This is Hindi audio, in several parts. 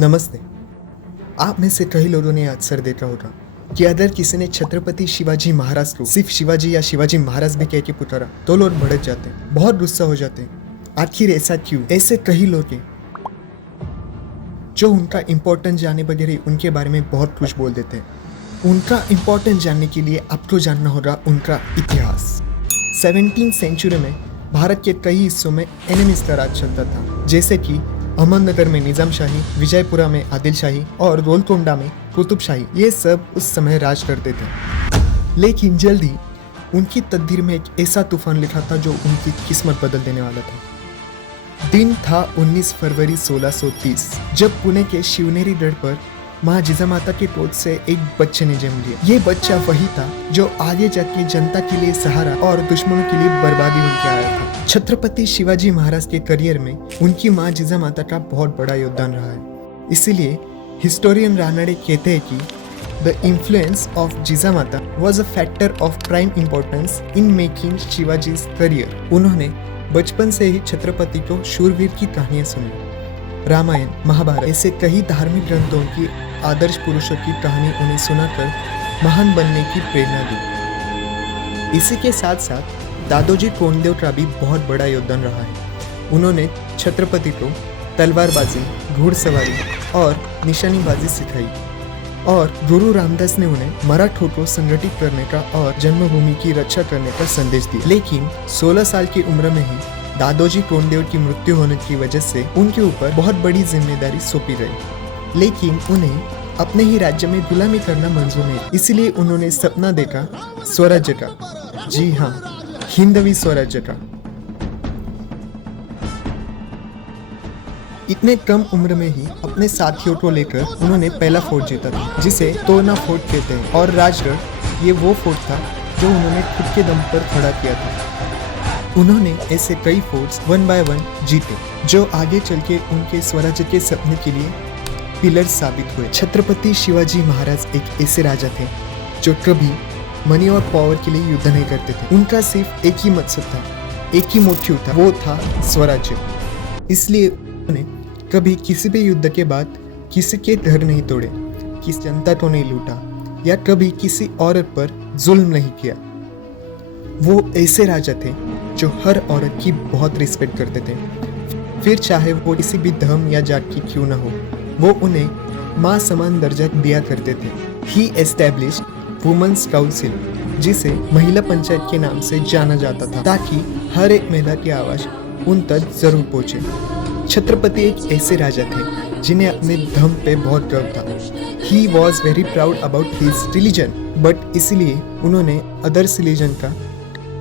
नमस्ते। आप में से कई लोगों ने अक्सर देखा होगा कि अगर किसी ने छत्रपति शिवाजी महाराज को सिर्फ शिवाजी या शिवाजी महाराज भी कह के पुकारा तो लोग भड़क जाते हैं, बहुत गुस्सा हो जाते हैं। आखिर ऐसा क्यों? ऐसे कई लोग हैं जो उनका इम्पोर्टेंस जाने बगैर ही उनके बारे में बहुत कुछ बोल देते हैं। उनका इम्पोर्टेंस जानने के लिए आपको जानना होगा उनका इतिहास। 17वीं सेंचुरी में भारत के कई हिस्सों में एनिमीज का राज चलता था, जैसे कि अहमदनगर में निजाम शाही, विजयपुरा में आदिल शाही और गोलकोंडा में कुतुब शाही। ये सब उस समय राज करते थे। लेकिन जल्दी उनकी तकदीर में एक ऐसा तूफान लिखा था जो उनकी किस्मत बदल देने वाला था। दिन था 19 फरवरी 1630, जब पुणे के शिवनेरी गढ़ पर माँ जिजामाता के कोख से एक बच्चे ने जन्म लिया। ये बच्चा वही था जो आगे जाके जनता के लिए सहारा और दुश्मनों के लिए बर्बादी बनके आया था। छत्रपति शिवाजी महाराज के करियर में उनकी माँ जिजामाता का बहुत बड़ा योगदान रहा है। इसीलिए हिस्टोरियन रानडे कहते हैं कि the influence of Jijamata was a factor of prime importance in making Shivaji's career. उन्होंने बचपन से ही छत्रपति को शूरवीर की कहानियां सुनी। रामायण, महाभारत ऐसे कई धार्मिक ग्रंथों की आदर्श पुरुषों की कहानी उन्हें सुनाकर महान बनने की प्रेरणा दी। इसी के साथ साथ दादोजी कोंडदेव का भी बहुत बड़ा योगदान रहा है। उन्होंने छत्रपति को तलवारबाजी, घुड़सवारी और निशानेबाजी सिखाई और गुरु रामदास ने उन्हें मराठों को संगठित करने का और जन्मभूमि की रक्षा करने का संदेश दिया। लेकिन 16 साल की उम्र में ही दादोजी कोंडदेव की मृत्यु होने की वजह से उनके ऊपर बहुत बड़ी जिम्मेदारी सौंपी गई। लेकिन उन्हें अपने ही राज्य में गुलामी करना मंजूर नहीं, इसलिए उन्होंने सपना देखा स्वराज्य का। जी हाँ, हिंदवी स्वराज्य का। इतने कम उम्र में ही अपने साथियों को लेकर उन्होंने पहला फोर्ट जीता था, जिसे तोरना फोर्ट कहते हैं। और राजगढ़ ये वो फोर्ट था जो उन्होंने खुद के दम पर खड़ा किया था। उन्होंने ऐसे कई फोर्ट्स 1 बाय 1 जीते, जो आगे चल के उनके स्वराज्य के सपने के लिए पिलर साबित हुए। छत्रपति शिवाजी महाराज एक ऐसे राजा थे जो कभी मनी और पावर के लिए युद्ध नहीं करते थे। उनका सिर्फ एक ही मकसद था, एक ही मोटिव था, वो था स्वराज्य। इसलिए उन्होंने कभी किसी भी युद्ध के बाद किसी के घर नहीं तोड़े, किसी जनता को नहीं लूटा या कभी किसी औरत पर जुल्म नहीं किया। वो ऐसे राजा थे जो हर औरत की बहुत रिस्पेक्ट करते थे, फिर चाहे वो किसी भी धर्म या जात की क्यों ना हो। वो उन्हें माँ समान दर्जा दिया करते थे। ही एस्टैब्लिश्ड वुमेन्स काउंसिल, जिसे महिला पंचायत के नाम से जाना जाता था, ताकि हर एक महिला की आवाज उन तक जरूर पहुंचे। छत्रपति एक ऐसे राजा थे जिन्हें अपने धर्म पे बहुत गर्व था। He was very proud about his religion, but इसलिए उन्होंने अदर्स रिलीजन का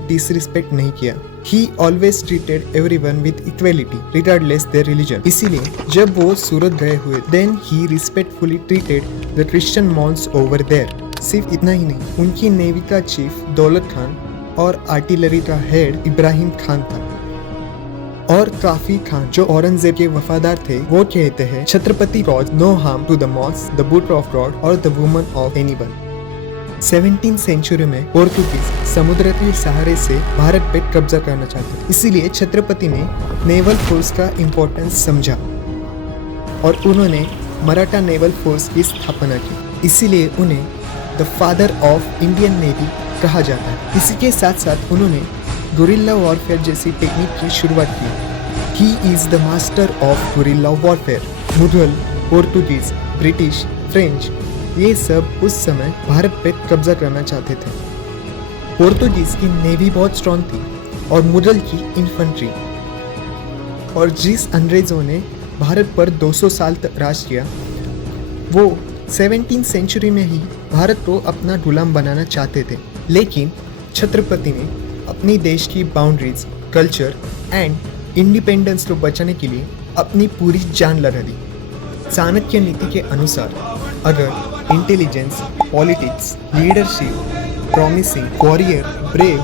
डिसरिस्पेक्ट नहीं किया। He always treated everyone with equality, regardless their religion. इसीलिए जब वो सूरत गए हुए, then he respectfully treated the Christian monks over there. सिर्फ इतना ही नहीं, उनकी नेवी का चीफ दौलत खान और आर्टिलरी का हेड इब्राहिम खान था। और काफी खान, जो औरंगजेब के वफादार थे, वो कहते हैं Chhatrapati caused no harm to the mosque, the boot of God or the woman of anyone. 17वीं सेंचुरी में पोर्तुगीज समुद्र के सहारे से भारत पे कब्जा करना चाहते थे। इसीलिए छत्रपति ने नेवल फोर्स का इम्पोर्टेंस समझा और उन्होंने मराठा नेवल फोर्स की स्थापना की। इसीलिए उन्हें the father of Indian navy कहा जाता है। इसी के साथ साथ उन्होंने गुरिल्ला वॉरफेयर जैसी टेक्निक की शुरुआत की। ही is the master of guerrilla warfare. Mughal, Portuguese, British, French, ये सब उस समय भारत पे कब्जा करना चाहते थे। पोर्तुगीज की नेवी बहुत स्ट्रॉन्ग थी और मुगल की इन्फेंट्री। और जिस अंग्रेजों ने भारत पर 200 साल तक राज किया, वो 17वीं सेंचुरी में ही भारत को अपना गुलाम बनाना चाहते थे। लेकिन छत्रपति ने अपनी देश की बाउंड्रीज, कल्चर एंड इंडिपेंडेंस को बचाने के लिए अपनी पूरी जान लगा दी। चाणक्य नीति के अनुसार अगर intelligence, politics, leadership, promising, warrior, brave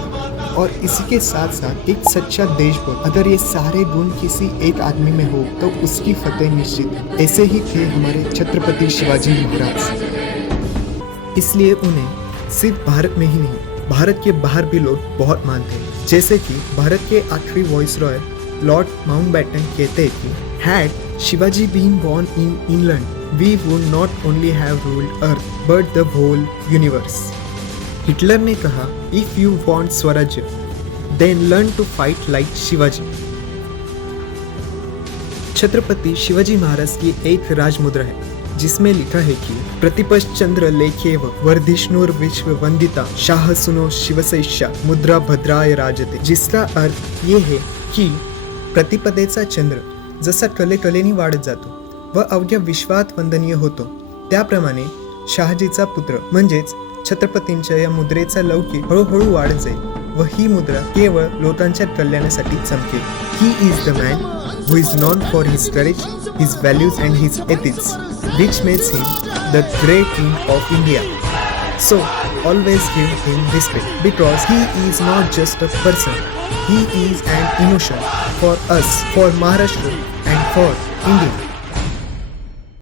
और इसी के साथ साथ एक सच्चा देशभक्त, अगर ये सारे गुण किसी एक आदमी में हो तो उसकी फतेह निश्चित है। ऐसे ही थे हमारे छत्रपति शिवाजी महाराज। इसलिए उन्हें सिर्फ भारत में ही नहीं, भारत के बाहर भी लोग बहुत मानते हैं। जैसे कि भारत के आखिरी वॉइसरॉय लॉर्ड माउंटबेटन कहते हैं कि had Shivaji being born in England, we would not only have ruled earth but the whole universe. Hitler ने कहा, if you want स्वराज्य, then learn to fight like Shivaji. Chhatrapati Shivaji Maharaj की एक राजमुद्रा है जिसमें लिखा है कि प्रतिपश्चंद्र लेखेव वर्धिष्णुर विश्व वंदिता शाह सुनो शिवसैष्या मुद्रा भद्राय राजते, जिसका अर्थ ये है की प्रतिपदेचा चंद्र जसा टलेटलेनी वाढत जातो व अवघ्या विश्वात वंदनीय होतो, त्याप्रमाणे शहाजीचा पुत्र म्हणजेच छत्रपतींच्या या मुद्रेचा लौकिक हळूहळू वाढत जाईल व ही मुद्रा केवळ लोकांच्या कल्याणासाठी चमकेल. He is the man who is known for his courage, his values and his ethics, which makes him the great king of India. So always give him respect because he is not just a person, he is an emotion for us, for Maharashtra and for India.